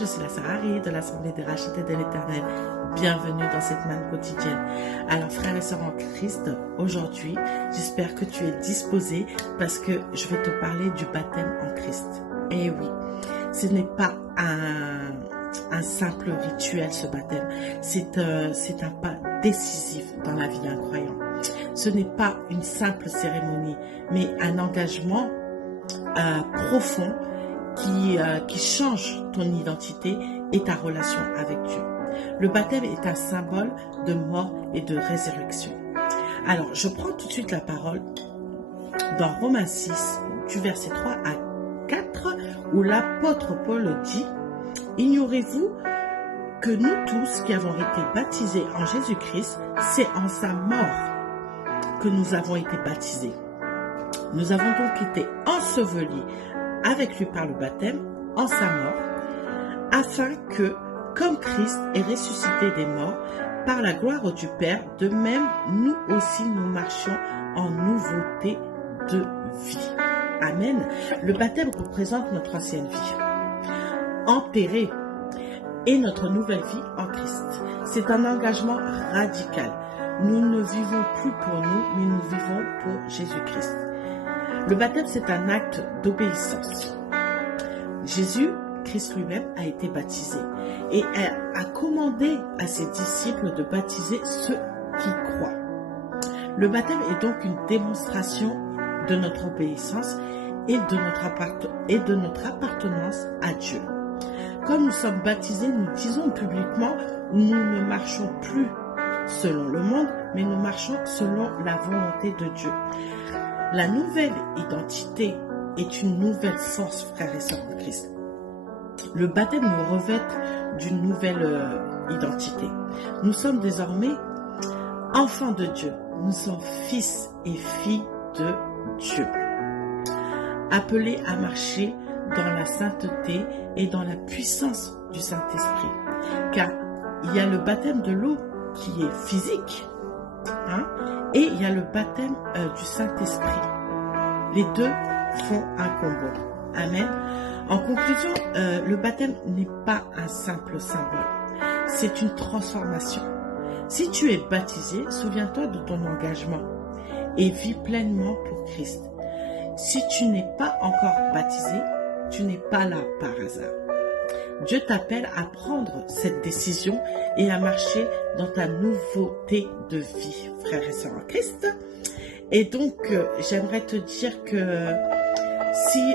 je suis la sœur Harry de l'Assemblée des rachetés de l'Éternel. Bienvenue dans cette manne quotidienne. Alors frères et sœurs en Christ, aujourd'hui, j'espère que tu es disposé parce que je vais te parler du baptême en Christ. Et oui, ce n'est pas un simple rituel ce baptême, c'est un pas décisif dans la vie d'un croyant. Ce n'est pas une simple cérémonie, mais un engagement profond qui change ton identité et ta relation avec Dieu. Le baptême est un symbole de mort et de résurrection. Alors, je prends tout de suite la parole dans Romains 6, du verset 3 à 4, où l'apôtre Paul dit « Ignorez-vous que nous tous qui avons été baptisés en Jésus-Christ, c'est en sa mort que nous avons été baptisés. Nous avons donc été ensevelis avec lui par le baptême en sa mort, afin que, comme Christ est ressuscité des morts, par la gloire du Père, de même nous aussi nous marchions en nouveauté de vie. » Amen. Le baptême représente notre ancienne vie, enterrée, et notre nouvelle vie en Christ. C'est un engagement radical. Nous ne vivons plus pour nous, mais nous vivons pour Jésus-Christ. Le baptême, c'est un acte d'obéissance. Jésus-Christ lui-même a été baptisé et a commandé à ses disciples de baptiser ceux qui croient. Le baptême est donc une démonstration de notre obéissance et de notre appartenance à Dieu. Quand nous sommes baptisés, nous disons publiquement « Nous ne marchons plus selon le monde, mais nous marchons selon la volonté de Dieu. » La nouvelle identité est une nouvelle force, frères et sœurs en Christ. Le baptême nous revêt d'une nouvelle identité. Nous sommes désormais enfants de Dieu. Nous sommes fils et filles de Dieu, appelés à marcher dans la sainteté et dans la puissance du Saint-Esprit. Car il y a le baptême de l'eau qui est physique, et il y a le baptême du Saint-Esprit. Les deux font un combo. Amen. En conclusion, le baptême n'est pas un simple symbole. C'est une transformation. Si tu es baptisé, souviens-toi de ton engagement et vis pleinement pour Christ. Si tu n'es pas encore baptisé, tu n'es pas là par hasard. Dieu t'appelle à prendre cette décision et à marcher dans ta nouveauté de vie, frères et sœurs en Christ. Et donc, j'aimerais te dire que si